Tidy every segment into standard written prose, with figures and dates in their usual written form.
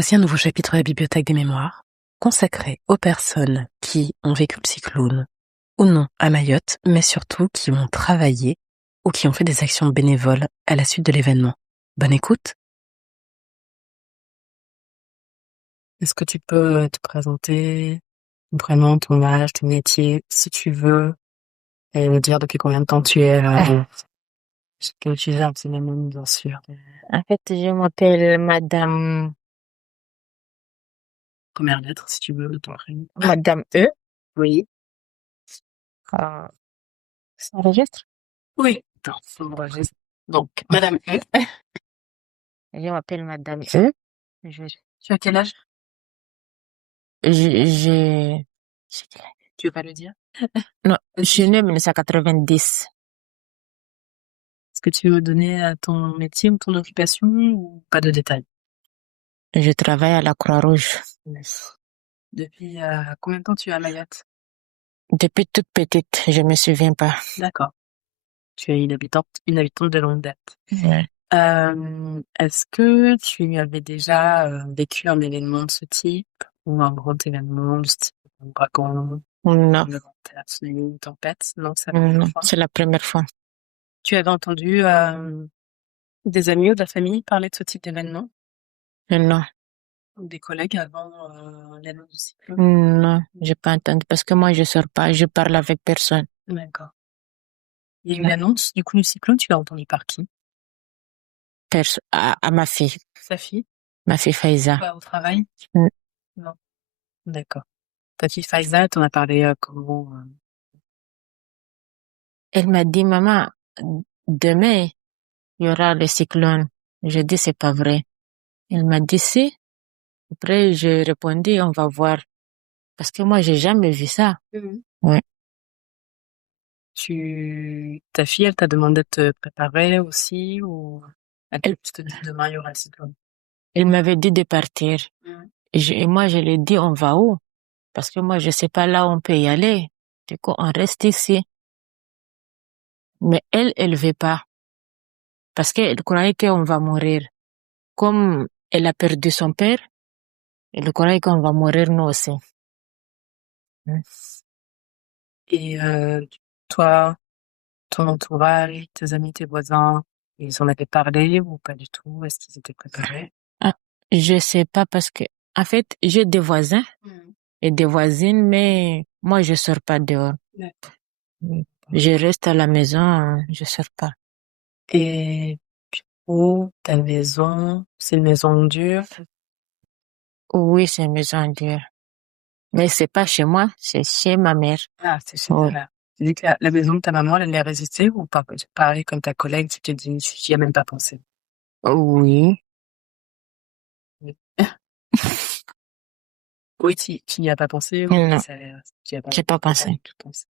Voici un nouveau chapitre de la Bibliothèque des mémoires, consacré aux personnes qui ont vécu le cyclone, ou non à Mayotte, mais surtout qui ont travaillé ou qui ont fait des actions bénévoles à la suite de l'événement. Bonne écoute. Est-ce que tu peux te présenter ton prénom, ton âge, ton métier, si tu veux, et me dire depuis combien de temps tu es là? Je peux utiliser un pseudonyme, bien sûr. En fait, je m'appelle Madame Première lettre, si tu veux, de ton prénom. Madame E. Oui. Ça enregistre? Oui. Attends, faut me enregistrer. Donc, Madame E. Je m'appelle Madame E. Je, Tu as quel âge? je, Tu veux pas le dire? non, je suis née en 1990. Est-ce que tu veux me donner ton métier ou ton occupation ou pas de détails? Je travaille à la Croix-Rouge. Depuis combien de temps tu es à Mayotte? Depuis toute petite, je me souviens pas. D'accord. Tu es une habitante de longue date. Ouais. Est-ce que tu avais déjà vécu un événement de ce type ou un grand événement du style ouragan, Non, tremblement de terre, tsunami, tempête? Non, c'est la non, première fois. c'est la première fois. Tu avais entendu des amis ou de la famille parler de ce type d'événement Non, ou des collègues avant l'annonce du cyclone? non, j'ai pas entendu parce que moi je sors pas, je parle avec personne. D'accord. Il y a eu l'annonce du coup du cyclone, tu l'as entendu par qui? À ma fille, Sa fille? ma fille Faiza. Pas au travail? Mm. Non. D'accord. Ta fille Faiza, t'en as parlé comment? Elle m'a dit, maman, demain, il y aura le cyclone. Je dis, c'est pas vrai. Elle m'a dit, si. Après, j'ai répondu, on va voir. Parce que moi, j'ai jamais vu ça. Ouais. Ta fille, elle t'a demandé de te préparer aussi ou elle Elle, te dit demain il y aura le cyclone? elle m'avait dit de partir. Mm. Et moi, je lui ai dit, on va où? Parce que moi, je sais pas là où on peut y aller. Du coup, on reste ici. Mais elle veut pas. Parce qu'elle croyait qu'on va mourir. Comme elle a perdu son père, elle croyait qu'on va mourir nous aussi. Mm. Et toi, ton entourage, tes amis, tes voisins, ils en avaient parlé ou pas du tout? Est-ce qu'ils étaient préparés? Ah, je sais pas parce que, en fait, j'ai des voisins et des voisines, mais moi, je sors pas dehors. D'accord. Je reste à la maison, je sors pas. Et du coup, ta maison, c'est une maison dure? Oui, c'est une maison dure. Mais c'est pas chez moi, c'est chez ma mère. Ah, c'est chez Oui. ta mère. Tu dis que la maison de ta maman, elle a résisté ou pas? Pareil comme ta collègue, tu te dis, j'y ai même pas pensé. Oui. Oui. Oui, tu n'y as pas pensé ou Non, tu n'y as j'ai pas pas du pensé. tout pensé.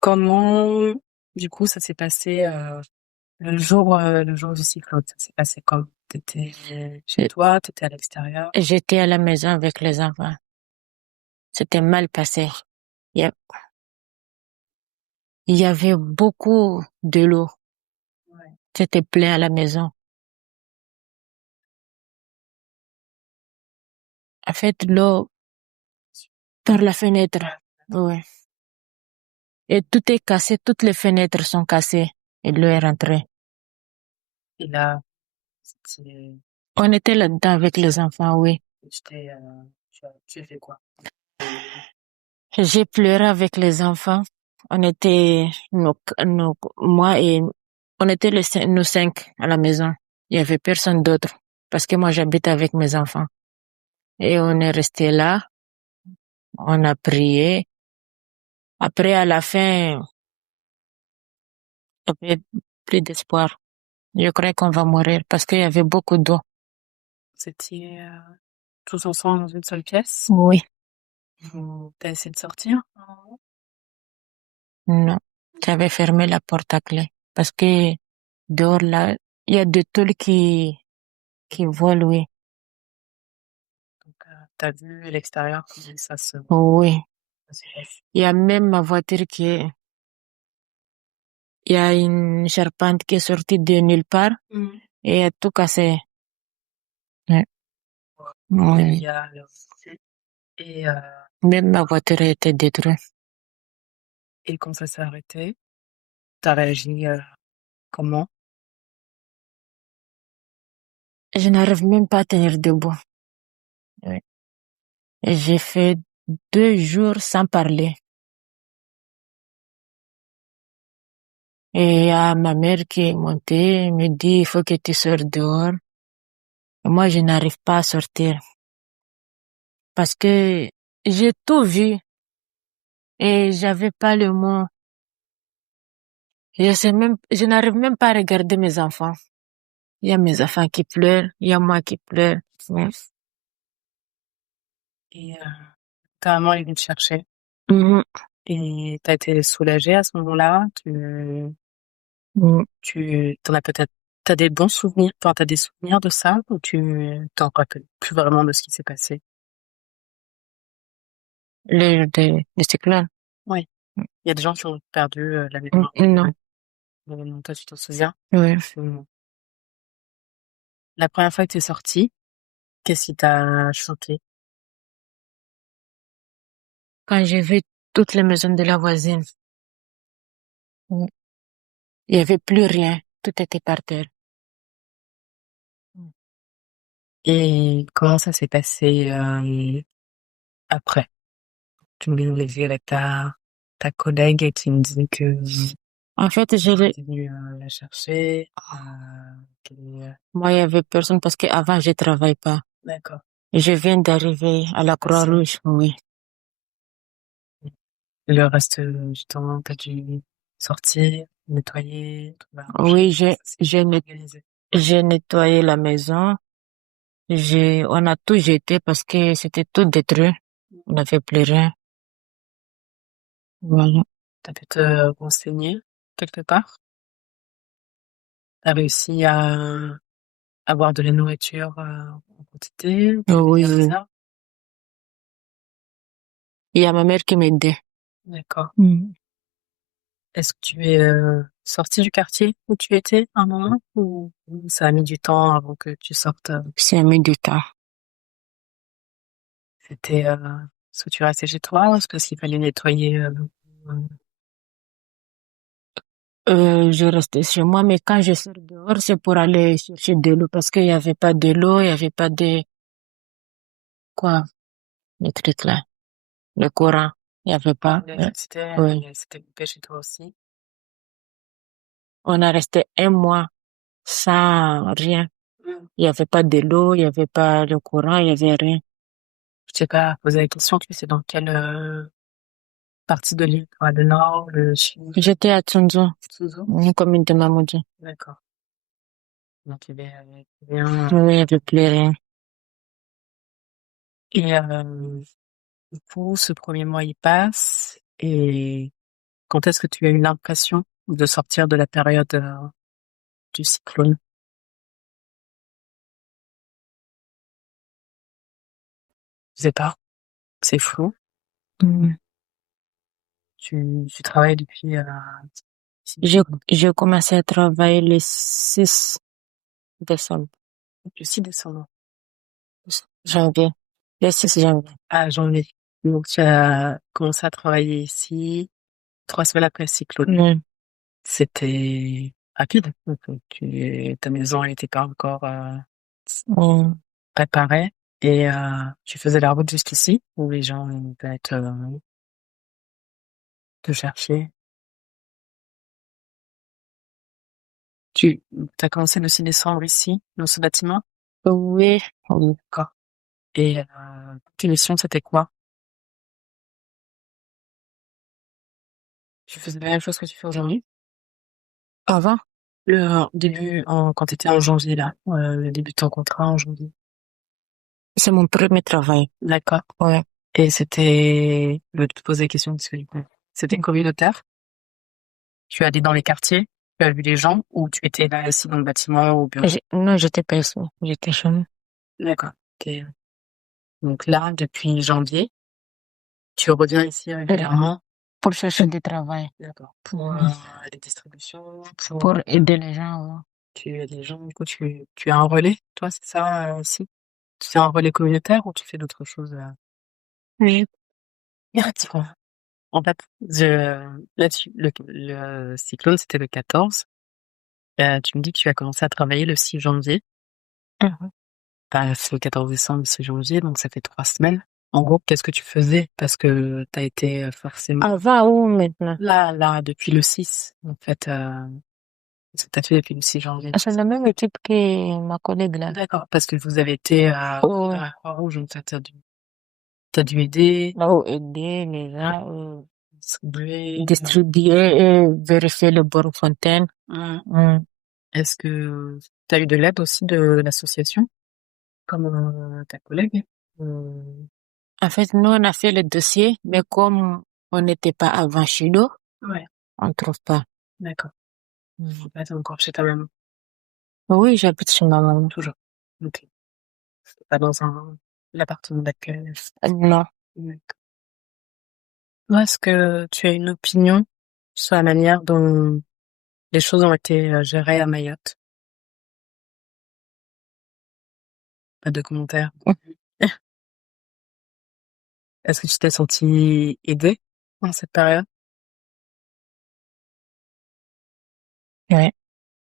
Comment, du coup, ça s'est passé le jour du cyclone? Ça s'est passé comme? T'étais chez toi, t'étais à l'extérieur? J'étais à la maison avec les enfants. C'était mal passé. Il y a- il y avait beaucoup de l'eau. Ouais. C'était plein à la maison. En fait, l'eau par la fenêtre. Oui. Et tout est cassé, toutes les fenêtres sont cassées. Et l'eau est rentrée. Et là, On était là-dedans avec les enfants, oui. tu as fait quoi? J'ai pleuré avec les enfants. On était, moi et, on était nous cinq à la maison. Il y avait personne d'autre. Parce que moi, j'habite avec mes enfants. Et on est resté là. On a prié. Après, à la fin, il n'y avait plus d'espoir. Je croyais qu'on va mourir parce qu'il y avait beaucoup d'eau. Vous étiez tous ensemble dans une seule pièce? Oui. T'as essayé de sortir? Non. J'avais fermé la porte à clé. Parce que dehors là, il y a des tôles qui volent, oui. Donc, t'as vu l'extérieur, comment Oui. ça se passe? Il y a même ma voiture il y a une charpente qui est sortie de nulle part et a tout cassé. Ouais. Oui. Et, Même ma voiture a été détruite. et quand ça s'est arrêté, t'as réagi comment? Je n'arrive même pas à tenir debout. Oui. Et j'ai fait 2 jours sans parler. Et il y a ma mère qui est montée, me dit, il faut que tu sors dehors. Et moi, je n'arrive pas à sortir. Parce que j'ai tout vu et j'avais pas le mot. Je n'arrive même pas à regarder mes enfants. Il y a mes enfants qui pleurent, il y a moi qui pleure. Ouais. Et ta maman est venue te chercher. Mhm. Et t'as été soulagée à ce moment-là? Mhm. T'en as peut-être, t'as des bons souvenirs, enfin, t'as des souvenirs de ça ou tu t'en rappelles plus vraiment de ce qui s'est passé? Le cyclone. Oui. Il y a des gens qui ont perdu la Mm, mémoire. non. Non, toi, tu t'en souviens? Oui. La première fois que tu es sortie, qu'est-ce qui t'a choqué? Quand j'ai vu toutes les maisons de la voisine, mm, il y avait plus rien. Tout était par terre. Et comment ça s'est passé après? Tu me l'as vu avec ta collègue et tu me dis que En fait, t'es venue la chercher. moi, il y avait personne parce qu'avant, je travaille pas. D'accord. Je viens d'arriver à la Croix-Rouge, oui. Le reste du temps, t'as dû sortir, nettoyer, trouver à Oui, manger. Ça s'est organisé. j'ai nettoyé la maison. On a tout jeté parce que c'était tout détruit. On n'avait plus rien. Voilà. T'as pu te renseigner quelque part? T'as réussi à avoir de la nourriture en quantité? Tu avais Oui, des oui. réserves? Il y a ma mère qui m'aidait. D'accord. Mm. Est-ce que tu es sortie du quartier où tu étais à un moment ou ça a mis du temps avant que tu sortes? Ça a mis du temps. C'était est-ce que tu restais chez toi ou est-ce parce qu'il fallait nettoyer Je restais chez moi, mais quand je sors dehors, c'est pour aller chercher de l'eau parce qu'il y avait pas de l'eau, il y avait pas de, quoi, les trucs là, le courant, il y avait pas. l'électricité? Oui. C'était coupé chez toi aussi? On a resté un mois sans rien. Mm. Il y avait pas de l'eau, il y avait pas le courant, il y avait rien. Je t'ai pas posé la question, tu sais dans quelle partie de l'île, quoi, le nord, le sud? J'étais à Tsunzu, Suzo? une commune de Mamoudzou. D'accord. Donc il y avait rien. Oui, il y avait plus rien. Et du coup, ce premier mois il passe et quand est-ce que tu as eu l'impression de sortir de la période du cyclone? Je sais pas, c'est flou. Mm. Tu travailles depuis J'ai commencé à travailler le 6 décembre, le 6 décembre. janvier, le 6 janvier. Ah, janvier. Donc tu as commencé à travailler ici 3 semaines après le cyclone. Mm. C'était rapide. Donc, ta maison elle était pas encore Mm. préparée et tu faisais la route jusqu'ici où les gens peut-être te chercher. Tu as commencé le 6 décembre ici, dans ce bâtiment? Oui, oui. D'accord. Et tes missions, c'était quoi? Tu faisais la même chose que tu fais aujourd'hui? Avant, Le début, quand tu étais en janvier, là, le début de ton contrat en janvier. c'est mon premier travail. D'accord. Ouais. Et c'était, je vais te poser la question parce que du coup, c'était communautaire. Tu es allé dans les quartiers, tu as vu les gens ou tu étais là, ici dans le bâtiment au bureau? Non, j'étais pas ici. J'étais chez moi. D'accord. Ok. Donc là, depuis janvier, tu reviens ici régulièrement. Pour chercher du travail. D'accord. Pour les distributions, Pour aider les gens, ouais. Tu as des gens, du coup, tu as un relais, toi, c'est ça aussi? Tu fais un relais communautaire ou tu fais d'autres choses? Oui. D'accord. En fait, là-dessus, le cyclone, c'était le 14. Tu me dis que tu as commencé à travailler le 6 janvier. Mhm. C'est le 14 décembre, le 6 janvier, donc ça fait 3 semaines. En gros, qu'est-ce que tu faisais? Parce que tu as été forcément Avant où maintenant? là, depuis le 6, en fait, ce que tu as fait depuis le 6 janvier. C'est la même équipe que ma collègue là. D'accord, parce que vous avez été à Oh, la Croix-Rouge, donc t'as dû aider, là où aider les gens, distribuer. distribuer et vérifier le bord fontaine. Mmh. Mm. Est-ce que tu as eu de l'aide aussi de l'association, comme ta collègue? En fait, nous, on a fait le dossier, mais comme on n'était pas avant chez nous, Ouais, on trouve pas. d'accord. Là, t'es encore chez ta maman, Oui, j'habite chez ma maman. toujours? OK. C'est pas dans l'appartement d'accueil? Non. D'accord. Toi, est-ce que tu as une opinion sur la manière dont les choses ont été, gérées à Mayotte? Pas de commentaires? Est-ce que tu t'es sentie aidée dans cette période? Ouais.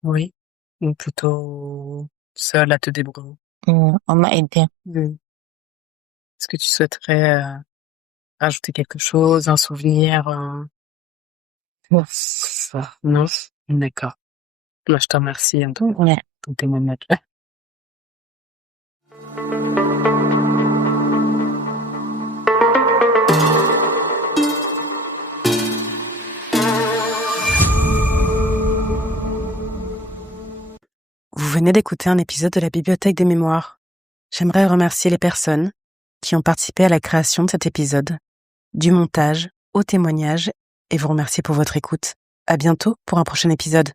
Oui. Ou plutôt seule à te débrouiller? On m'a aidé. Mmh. Est-ce que tu souhaiterais, rajouter quelque chose, un souvenir, non, ça, non? D'accord. Moi, je te remercie, en tout cas, Ouais. pour ton témoignage. Vous venez d'écouter un épisode de la Bibliothèque des Mémoires. J'aimerais remercier les personnes qui ont participé à la création de cet épisode, du montage au témoignage, et vous remercier pour votre écoute. À bientôt pour un prochain épisode.